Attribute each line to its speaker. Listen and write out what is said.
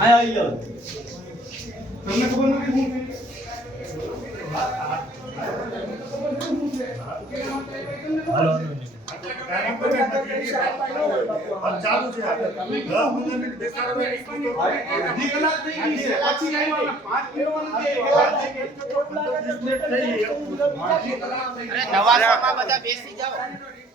Speaker 1: आया आई जाओ हमने खबर में भी हेलो
Speaker 2: अरे नवा बता बेची जाओ